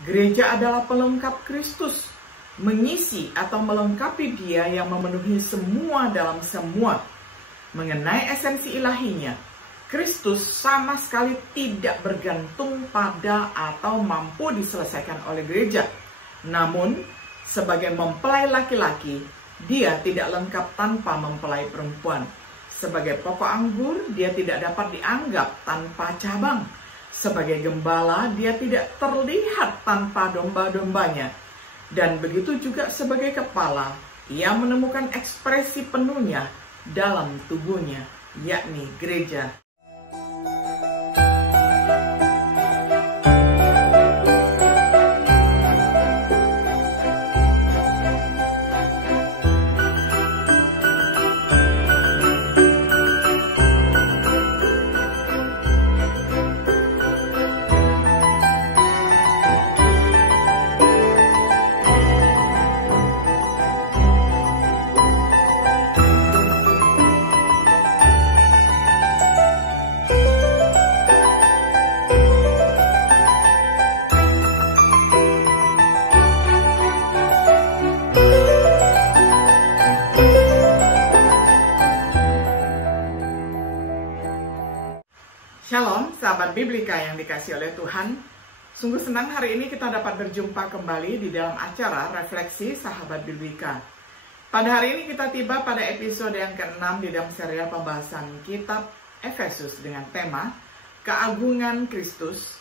Gereja adalah pelengkap Kristus, mengisi atau melengkapi Dia yang memenuhi semua dalam semua. Mengenai esensi ilahinya, Kristus sama sekali tidak bergantung pada atau mampu diselesaikan oleh gereja. Namun, sebagai mempelai laki-laki, Dia tidak lengkap tanpa mempelai perempuan. Sebagai pokok anggur, Dia tidak dapat dianggap tanpa cabang. Sebagai gembala, Dia tidak terlihat tanpa domba-dombanya. Dan begitu juga sebagai kepala, Ia menemukan ekspresi penuhnya dalam tubuhnya, yakni gereja. Shalom, sahabat Biblika yang dikasihi oleh Tuhan. Sungguh senang hari ini kita dapat berjumpa kembali di dalam acara Refleksi Sahabat Biblika. Pada hari ini kita tiba pada episode yang ke-6 di dalam serial pembahasan kitab Efesus dengan tema Keagungan Kristus.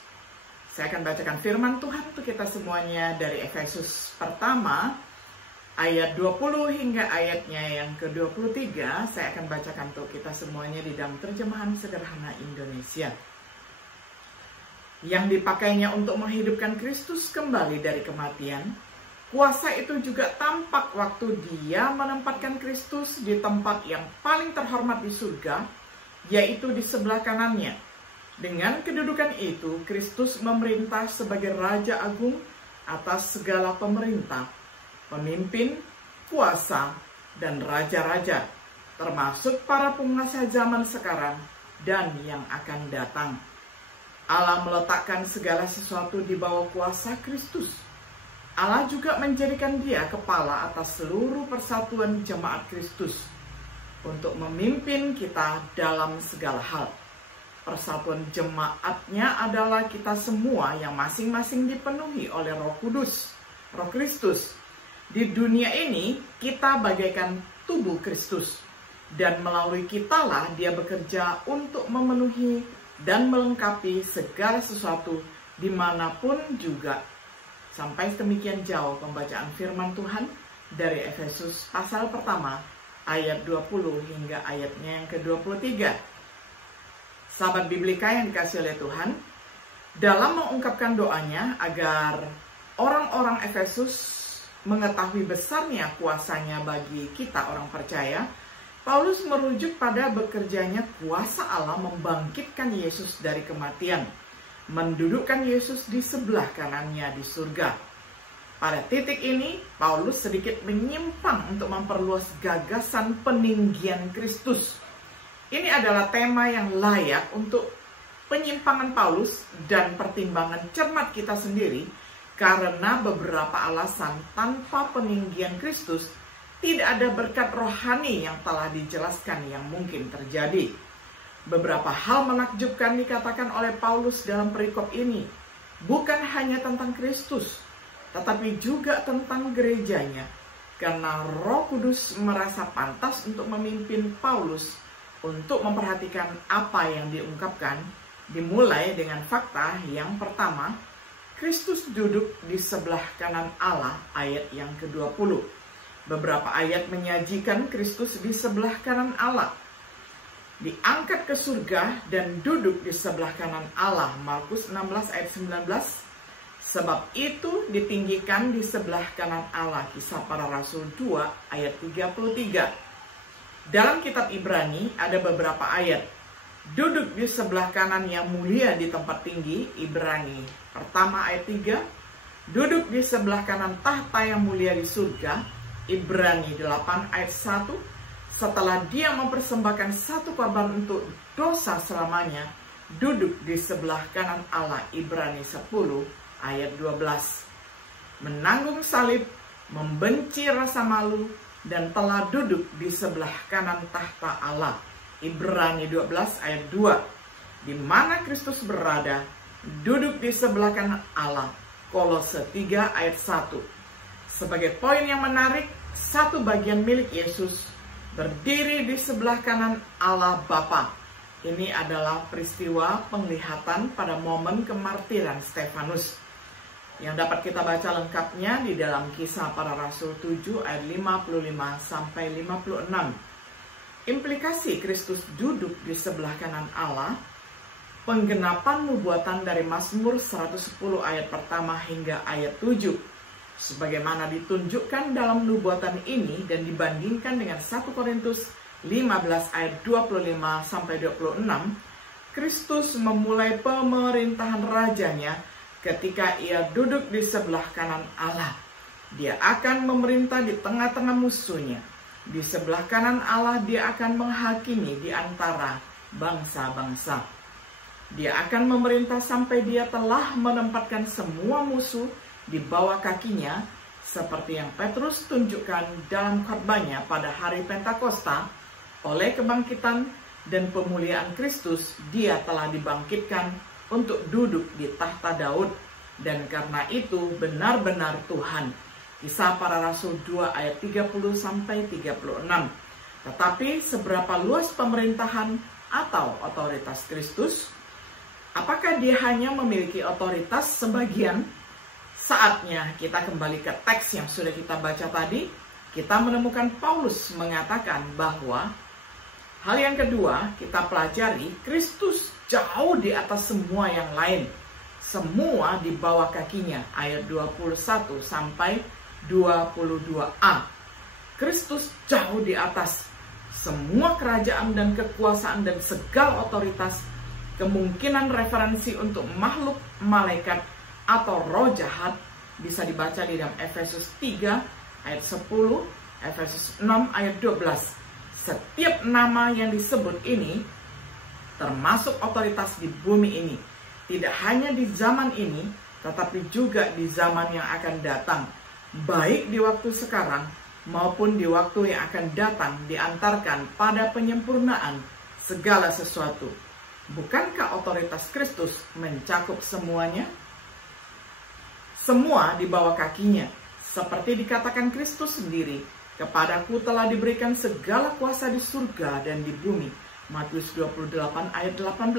Saya akan bacakan firman Tuhan untuk kita semuanya dari Efesus pertama, ayat 20 hingga ayatnya yang ke-23, saya akan bacakan untuk kita semuanya di dalam terjemahan sederhana Indonesia. Yang dipakainya untuk menghidupkan Kristus kembali dari kematian, kuasa itu juga tampak waktu Dia menempatkan Kristus di tempat yang paling terhormat di surga, yaitu di sebelah kanannya. Dengan kedudukan itu, Kristus memerintah sebagai Raja Agung atas segala pemerintah, pemimpin, kuasa, dan raja-raja, termasuk para penguasa zaman sekarang dan yang akan datang. Allah meletakkan segala sesuatu di bawah kuasa Kristus. Allah juga menjadikan Dia kepala atas seluruh persatuan jemaat Kristus untuk memimpin kita dalam segala hal. Persatuan jemaatnya adalah kita semua yang masing-masing dipenuhi oleh Roh Kudus, Roh Kristus. Di dunia ini, kita bagaikan tubuh Kristus. Dan melalui kitalah Dia bekerja untuk memenuhi dan melengkapi segala sesuatu dimanapun juga. Sampai demikian jauh pembacaan firman Tuhan dari Efesus pasal pertama, ayat 20 hingga ayatnya yang ke-23. Sahabat Biblika yang dikasihi oleh Tuhan, dalam mengungkapkan doanya agar orang-orang Efesus mengetahui besarnya kuasanya bagi kita orang percaya, Paulus merujuk pada bekerjanya kuasa Allah membangkitkan Yesus dari kematian, mendudukkan Yesus di sebelah kanannya di surga. Pada titik ini, Paulus sedikit menyimpang untuk memperluas gagasan peninggian Kristus. Ini adalah tema yang layak untuk penyimpangan Paulus dan pertimbangan cermat kita sendiri, karena beberapa alasan tanpa peninggian Kristus tidak ada berkat rohani yang telah dijelaskan yang mungkin terjadi. Beberapa hal menakjubkan dikatakan oleh Paulus dalam perikop ini, bukan hanya tentang Kristus, tetapi juga tentang gerejanya, karena Roh Kudus merasa pantas untuk memimpin Paulus untuk memperhatikan apa yang diungkapkan, dimulai dengan fakta yang pertama, Kristus duduk di sebelah kanan Allah, ayat yang ke-20. Beberapa ayat menyajikan Kristus di sebelah kanan Allah. Diangkat ke surga dan duduk di sebelah kanan Allah, Markus 16 ayat 19. Sebab itu ditinggikan di sebelah kanan Allah, Kisah Para Rasul 2 ayat 33. Dalam kitab Ibrani ada beberapa ayat. Duduk di sebelah kanan yang mulia di tempat tinggi, Ibrani pertama ayat 3. Duduk di sebelah kanan tahta yang mulia di surga, Ibrani 8 ayat 1. Setelah Dia mempersembahkan satu korban untuk dosa selamanya, duduk di sebelah kanan Allah, Ibrani 10 ayat 12. Menanggung salib, membenci rasa malu, dan telah duduk di sebelah kanan tahta Allah. Ibrani 12 ayat 2. Di mana Kristus berada, duduk di sebelah kanan Allah. Kolose 3 ayat 1. Sebagai poin yang menarik, satu bagian milik Yesus berdiri di sebelah kanan Allah Bapa. Ini adalah peristiwa penglihatan pada momen kemartiran Stefanus, yang dapat kita baca lengkapnya di dalam Kisah Para Rasul 7 ayat 55 sampai 56. Implikasi Kristus duduk di sebelah kanan Allah, penggenapan nubuatan dari Mazmur 110 ayat pertama hingga ayat 7. Sebagaimana ditunjukkan dalam nubuatan ini dan dibandingkan dengan 1 Korintus 15 ayat 25 sampai 26, Kristus memulai pemerintahan rajanya ketika ia duduk di sebelah kanan Allah. Dia akan memerintah di tengah-tengah musuhnya. Di sebelah kanan Allah dia akan menghakimi di antara bangsa-bangsa. Dia akan memerintah sampai dia telah menempatkan semua musuh di bawah kakinya, seperti yang Petrus tunjukkan dalam khotbahnya pada hari Pentakosta. Oleh kebangkitan dan pemuliaan Kristus, dia telah dibangkitkan untuk duduk di tahta Daud, dan karena itu benar-benar Tuhan. Kisah Para Rasul 2 ayat 30 sampai 36. Tetapi seberapa luas pemerintahan atau otoritas Kristus? Apakah dia hanya memiliki otoritas sebagian? Saatnya kita kembali ke teks yang sudah kita baca tadi. Kita menemukan Paulus mengatakan bahwa hal yang kedua kita pelajari, Kristus jauh di atas semua yang lain. Semua di bawah kakinya. Ayat 21 sampai 22a. Kristus jauh di atas semua kerajaan dan kekuasaan dan segala otoritas, kemungkinan referensi untuk makhluk, malaikat, atau roh jahat bisa dibaca di dalam Efesus 3 ayat 10, Efesus 6 ayat 12. Setiap nama yang disebut ini termasuk otoritas di bumi ini. Tidak hanya di zaman ini, tetapi juga di zaman yang akan datang. Baik di waktu sekarang maupun di waktu yang akan datang, diantarkan pada penyempurnaan segala sesuatu. Bukankah otoritas Kristus mencakup semuanya? Semua di bawah kakinya. Seperti dikatakan Kristus sendiri, kepadaku telah diberikan segala kuasa di surga dan di bumi. Matius 28 ayat 18.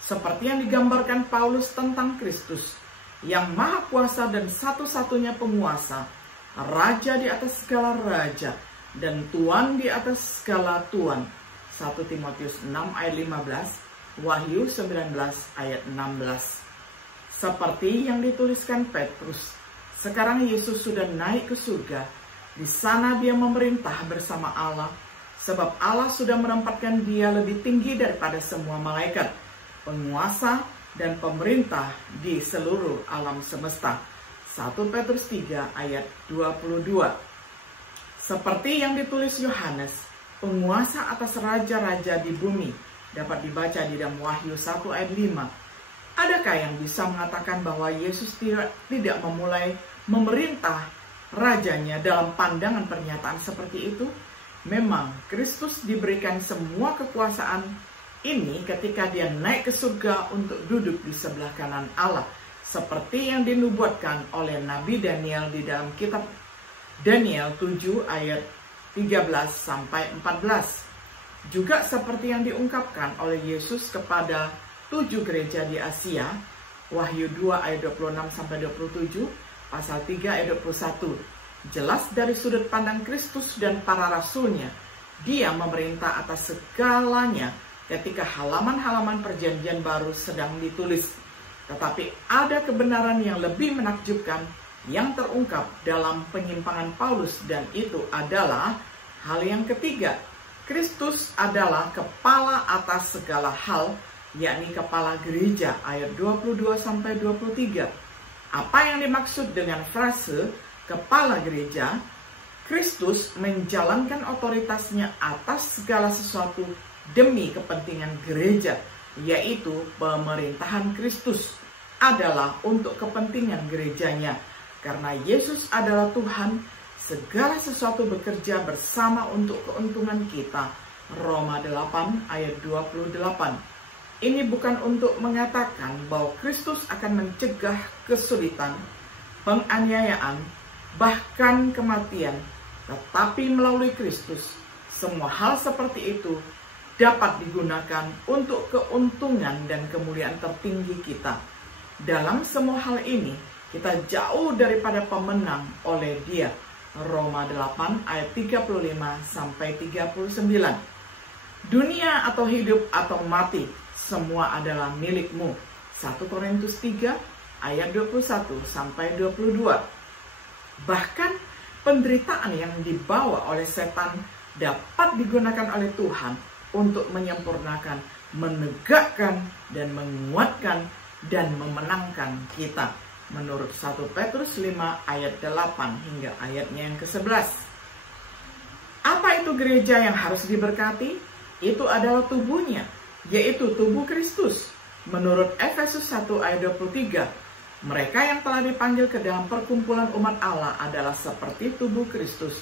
Seperti yang digambarkan Paulus tentang Kristus, yang maha kuasa dan satu-satunya penguasa, raja di atas segala raja, dan tuan di atas segala tuan. 1 Timotius 6 ayat 15, Wahyu 19 ayat 16. Seperti yang dituliskan Petrus, sekarang Yesus sudah naik ke surga. Di sana dia memerintah bersama Allah, sebab Allah sudah menempatkan dia lebih tinggi daripada semua malaikat, penguasa dan pemerintah di seluruh alam semesta. 1 Petrus 3 ayat 22. Seperti yang ditulis Yohanes, penguasa atas raja-raja di bumi, dapat dibaca di dalam Wahyu 1 ayat 5. Adakah yang bisa mengatakan bahwa Yesus tidak memulai memerintah rajanya dalam pandangan pernyataan seperti itu? Memang Kristus diberikan semua kekuasaan ini ketika dia naik ke surga untuk duduk di sebelah kanan Allah, seperti yang dinubuatkan oleh Nabi Daniel di dalam kitab Daniel 7 ayat 13 sampai 14. Juga seperti yang diungkapkan oleh Yesus kepada 7 gereja di Asia, Wahyu 2 ayat 26 sampai 27, pasal 3 ayat 21. Jelas dari sudut pandang Kristus dan para rasulnya, dia memerintah atas segalanya ketika halaman-halaman perjanjian baru sedang ditulis. Tetapi ada kebenaran yang lebih menakjubkan yang terungkap dalam penyimpangan Paulus, dan itu adalah hal yang ketiga. Kristus adalah kepala atas segala hal, yakni kepala gereja, ayat 22 sampai 23. Apa yang dimaksud dengan frase kepala gereja? Kristus menjalankan otoritasnya atas segala sesuatu demi kepentingan gereja, yaitu pemerintahan Kristus. adalah untuk kepentingan gerejanya. Karena Yesus adalah Tuhan, segala sesuatu bekerja bersama untuk keuntungan kita. Roma 8 ayat 28. Ini bukan untuk mengatakan bahwa Kristus akan mencegah kesulitan, penganiayaan, bahkan kematian. Tetapi melalui Kristus, semua hal seperti itu dapat digunakan untuk keuntungan dan kemuliaan tertinggi kita. Dalam semua hal ini, kita jauh daripada pemenang oleh Dia. Roma 8 ayat 35-39. Dunia atau hidup atau mati, semua adalah milikmu. 1 Korintus 3 ayat 21-22. Bahkan penderitaan yang dibawa oleh setan dapat digunakan oleh Tuhan untuk menyempurnakan, menegakkan, dan menguatkan, dan memenangkan kita. Menurut 1 Petrus 5 ayat 8 hingga ayatnya yang ke-11. Apa itu gereja yang harus diberkati? Itu adalah tubuhnya, yaitu tubuh Kristus. Menurut Efesus 1 ayat 23, mereka yang telah dipanggil ke dalam perkumpulan umat Allah adalah seperti tubuh Kristus.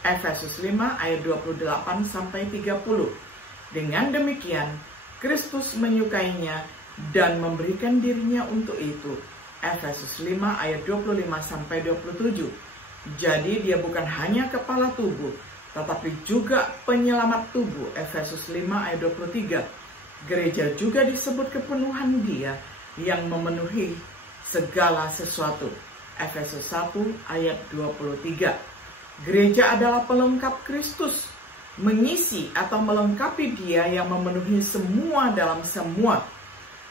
Efesus 5 ayat 28-30. Dengan demikian, Kristus menyukainya dan memberikan dirinya untuk itu. Efesus 5 ayat 25-27. Jadi dia bukan hanya kepala tubuh, tetapi juga penyelamat tubuh. Efesus 5 ayat 23. Gereja juga disebut kepenuhan Dia yang memenuhi segala sesuatu. Efesus 1 ayat 23. Gereja adalah pelengkap Kristus, mengisi atau melengkapi Dia yang memenuhi semua dalam semua.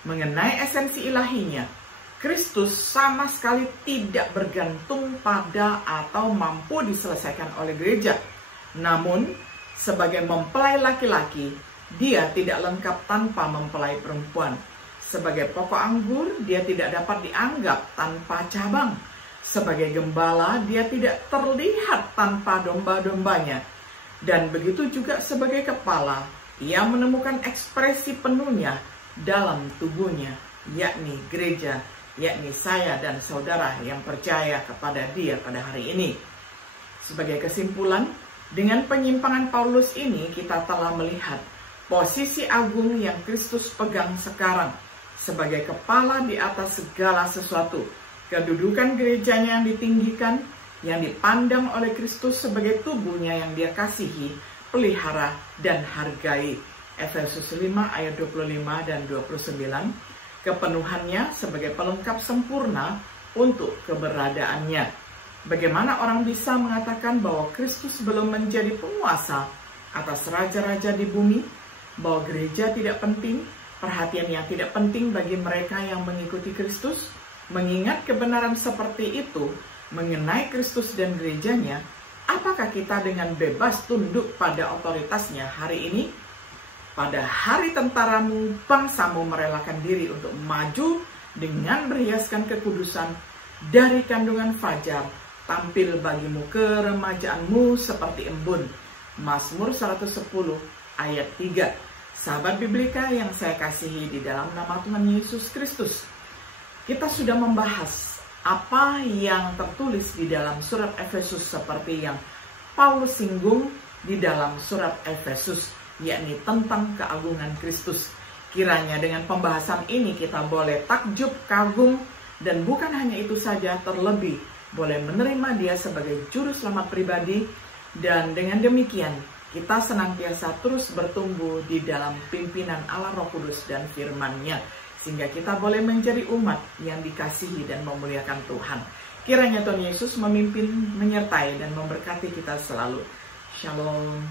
Mengenai esensi ilahinya, Kristus sama sekali tidak bergantung pada atau mampu diselesaikan oleh gereja. Namun, sebagai mempelai laki-laki, Dia tidak lengkap tanpa mempelai perempuan. Sebagai pokok anggur, Dia tidak dapat dianggap tanpa cabang. Sebagai gembala, Dia tidak terlihat tanpa domba-dombanya. Dan begitu juga sebagai kepala, Ia menemukan ekspresi penuhnya dalam tubuhnya, yakni gereja, yakni saya dan saudara yang percaya kepada Dia pada hari ini. Sebagai kesimpulan, dengan penyimpangan Paulus ini kita telah melihat posisi agung yang Kristus pegang sekarang sebagai kepala di atas segala sesuatu. Kedudukan gerejanya yang ditinggikan, yang dipandang oleh Kristus sebagai tubuhnya yang Dia kasihi, pelihara, dan hargai. Efesus 5 ayat 25 dan 29. Kepenuhannya sebagai pelengkap sempurna untuk keberadaannya. Bagaimana orang bisa mengatakan bahwa Kristus belum menjadi penguasa atas raja-raja di bumi? Bahwa gereja tidak penting, perhatian yang tidak penting bagi mereka yang mengikuti Kristus? Mengingat kebenaran seperti itu mengenai Kristus dan gerejanya, apakah kita dengan bebas tunduk pada otoritasnya hari ini? Pada hari tentaramu, bangsamu merelakan diri untuk maju dengan berhiaskan kekudusan dari kandungan fajar, tampil bagimu keremajaanmu seperti embun. Mazmur 110 ayat 3. Sahabat Biblika yang saya kasihi di dalam nama Tuhan Yesus Kristus, kita sudah membahas apa yang tertulis di dalam surat Efesus seperti yang Paulus singgung di dalam surat Efesus, yakni tentang keagungan Kristus. Kiranya dengan pembahasan ini kita boleh takjub, kagum, dan bukan hanya itu saja, terlebih boleh menerima Dia sebagai juru selamat pribadi, dan dengan demikian kita senantiasa terus bertumbuh di dalam pimpinan Allah Roh Kudus dan firman-Nya, sehingga kita boleh menjadi umat yang dikasihi dan memuliakan Tuhan. Kiranya Tuhan Yesus memimpin, menyertai, dan memberkati kita selalu. Shalom.